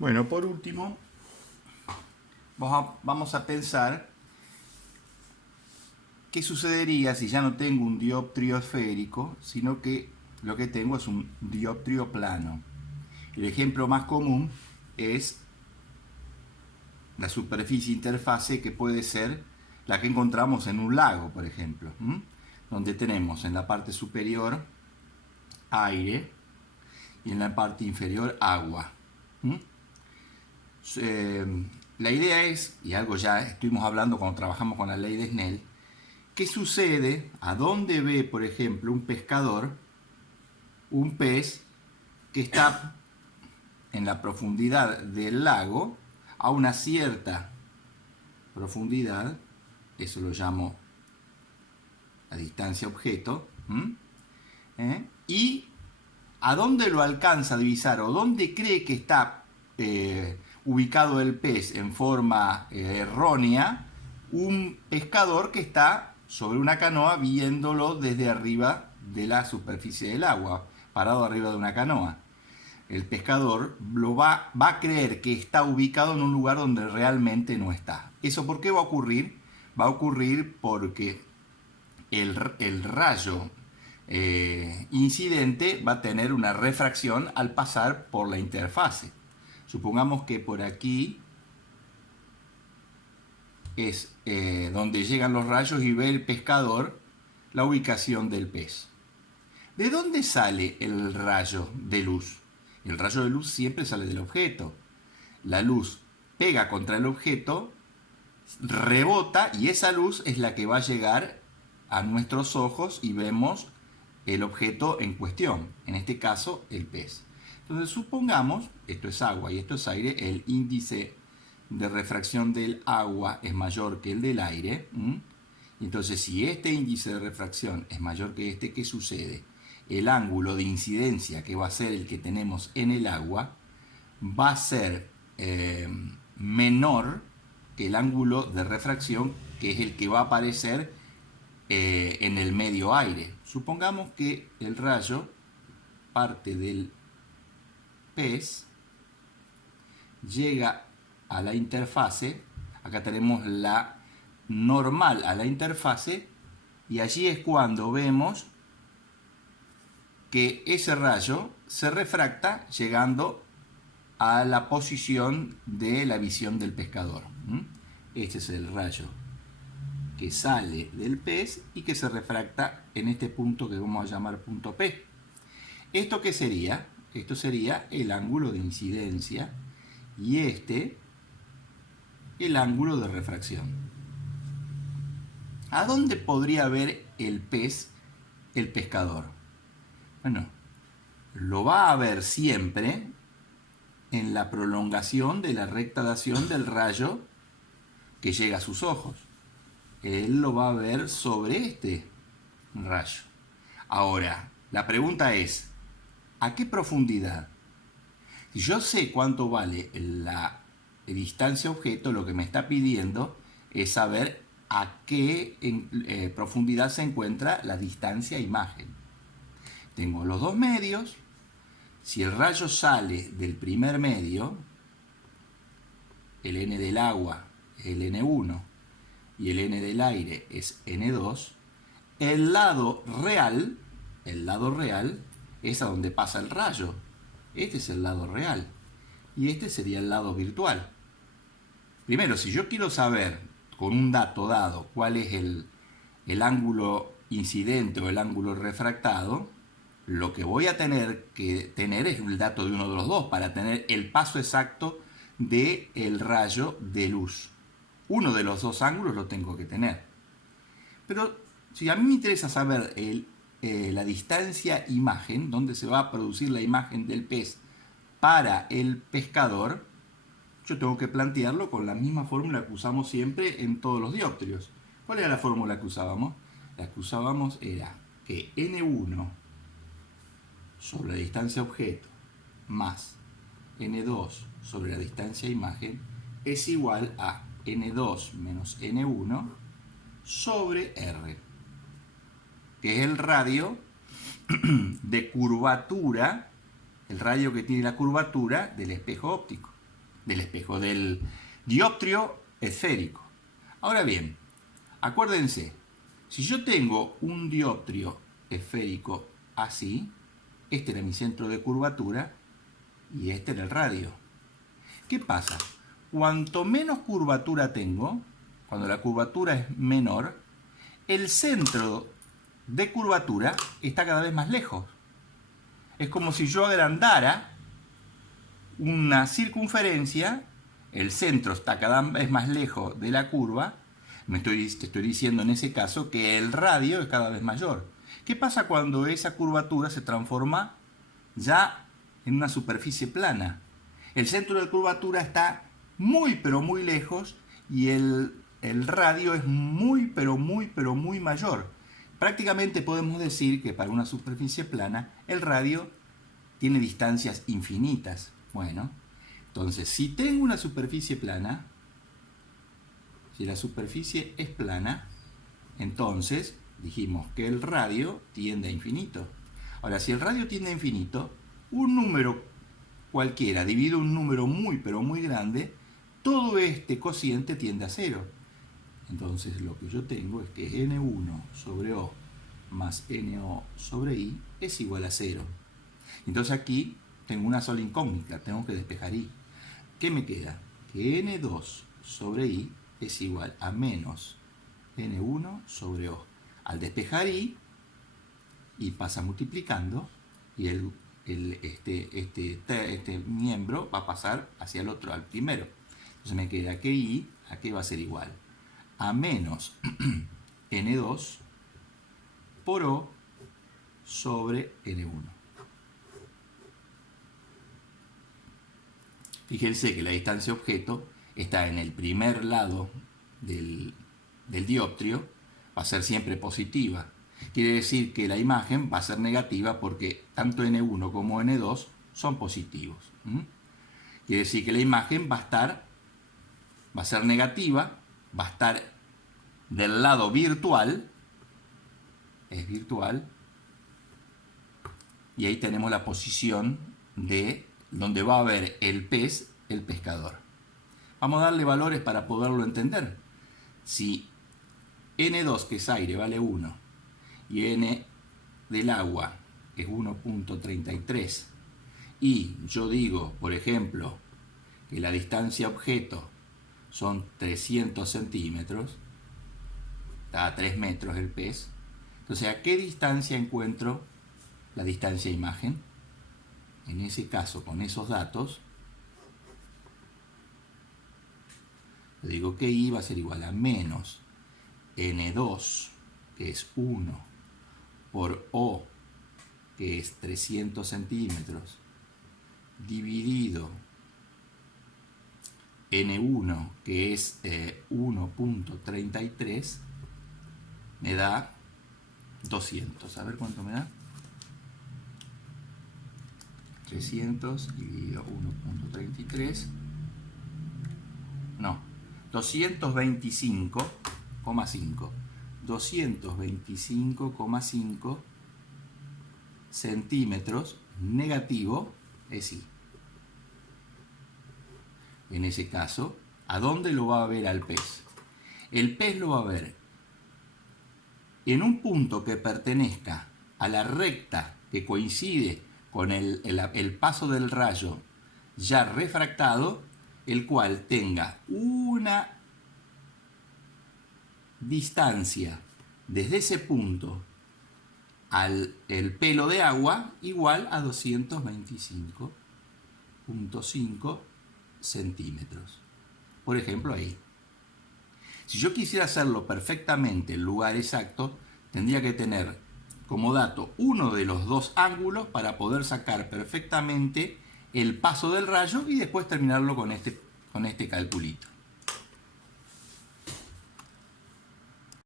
Bueno, por último, vamos a pensar qué sucedería si ya no tengo un dioptrio esférico, sino que lo que tengo es un dioptrio plano. El ejemplo más común es la superficie interfase, que puede ser la que encontramos en un lago, por ejemplo, donde tenemos en la parte superior aire y en la parte inferior agua. La idea es, y algo ya estuvimos hablando cuando trabajamos con la ley de Snell, ¿qué sucede a dónde ve, por ejemplo, un pescador un pez que está en la profundidad del lago a una cierta profundidad? Eso lo llamo la distancia objeto. Y a dónde lo alcanza a divisar o dónde cree que está ubicado el pez en forma errónea un pescador que está sobre una canoa viéndolo desde arriba de la superficie del agua, parado arriba de una canoa. El pescador va a creer que está ubicado en un lugar donde realmente no está. ¿Eso por qué va a ocurrir? Va a ocurrir porque el rayo incidente va a tener una refracción al pasar por la interfase. Supongamos que por aquí es donde llegan los rayos y ve el pescador la ubicación del pez. ¿De dónde sale el rayo de luz? El rayo de luz siempre sale del objeto. La luz pega contra el objeto, rebota y esa luz es la que va a llegar a nuestros ojos y vemos el objeto en cuestión, en este caso el pez. Entonces supongamos, esto es agua y esto es aire, el índice de refracción del agua es mayor que el del aire. Entonces si este índice de refracción es mayor que este, ¿qué sucede? El ángulo de incidencia, que va a ser el que tenemos en el agua, va a ser menor que el ángulo de refracción, que es el que va a aparecer en el medio aire. Supongamos que el rayo parte del pez, llega a la interfase, acá tenemos la normal a la interfase, y allí es cuando vemos que ese rayo se refracta llegando a la posición de la visión del pescador. Este es el rayo que sale del pez y que se refracta en este punto que vamos a llamar punto P. ¿Esto qué sería? Esto sería el ángulo de incidencia y el ángulo de refracción. ¿A dónde podría ver el pez el pescador? Bueno, lo va a ver siempre en la prolongación de la recta de acción del rayo que llega a sus ojos. Él lo va a ver sobre este rayo. Ahora, la pregunta es, ¿a qué profundidad? Si yo sé cuánto vale la distancia objeto, lo que me está pidiendo es saber a qué profundidad se encuentra la distancia imagen. Tengo los dos medios. Si el rayo sale del primer medio, el n del agua es el n1 y el n del aire es n2, el lado real es a donde pasa el rayo. Este es el lado real y este sería el lado virtual. Primero, si yo quiero saber con un dato dado cuál es el ángulo incidente o el ángulo refractado, lo que voy a tener que tener es el dato de uno de los dos para tener el paso exacto del rayo de luz. Uno de los dos ángulos lo tengo que tener. Pero si a mí me interesa saber la distancia imagen, donde se va a producir la imagen del pez para el pescador, yo tengo que plantearlo con la misma fórmula que usamos siempre en todos los dioptrios. ¿Cuál era la fórmula que usábamos? La que usábamos era que n1 sobre la distancia objeto más n2 sobre la distancia imagen es igual a n2 menos n1 sobre r, que es el radio de curvatura, el radio que tiene la curvatura del espejo óptico. del espejo, del dioptrio esférico. Ahora bien, acuérdense, si yo tengo un dioptrio esférico así, este era mi centro de curvatura y este era el radio. ¿Qué pasa? Cuanto menos curvatura tengo, cuando la curvatura es menor, el centro de curvatura está cada vez más lejos. Es como si yo agrandara una circunferencia, el centro está cada vez más lejos de la curva, te estoy diciendo en ese caso que el radio es cada vez mayor. ¿Qué pasa cuando esa curvatura se transforma ya en una superficie plana? El centro de curvatura está muy pero muy lejos y el radio es muy pero muy mayor. Prácticamente podemos decir que para una superficie plana el radio tiene distancias infinitas. Bueno, entonces si tengo una superficie plana, si la superficie es plana, entonces dijimos que el radio tiende a infinito. Ahora, si el radio tiende a infinito, un número cualquiera dividido un número muy pero muy grande, todo este cociente tiende a cero. Entonces lo que yo tengo es que n1 sobre O más no sobre I es igual a 0. Entonces aquí tengo una sola incógnita, tengo que despejar I. ¿Qué me queda? Que n2 sobre I es igual a menos n1 sobre O. Al despejar I pasa multiplicando y este miembro va a pasar hacia el otro, al primero. Entonces me queda que I, ¿a qué va a ser igual? A menos N2 por O sobre N1. Fíjense que la distancia objeto está en el primer lado del dioptrio, va a ser siempre positiva. Quiere decir que la imagen va a ser negativa porque tanto N1 como N2 son positivos. Quiere decir que la imagen va a ser negativa, va a estar del lado virtual, es virtual, y ahí tenemos la posición de donde va a haber el pez, el pescador. Vamos a darle valores para poderlo entender. Si N2, que es aire, vale 1, y N del agua es 1.33, y yo digo, por ejemplo, que la distancia objeto son 300 centímetros, está a 3 metros el pez, entonces ¿a qué distancia encuentro la distancia imagen? En ese caso, con esos datos, le digo que I va a ser igual a menos N2, que es 1, por O, que es 300 centímetros, dividido N1, que es 1.33, me da 200. A ver cuánto me da. 300 dividido 1.33. No, 225,5. 225,5 centímetros negativo es I. En ese caso, ¿a dónde lo va a ver al pez? El pez lo va a ver en un punto que pertenezca a la recta que coincide con el paso del rayo ya refractado, el cual tenga una distancia desde ese punto al el pelo de agua igual a 225,5 centímetros. Por ejemplo, ahí. Si yo quisiera hacerlo perfectamente el lugar exacto, tendría que tener como dato uno de los dos ángulos para poder sacar perfectamente el paso del rayo y después terminarlo con este calculito.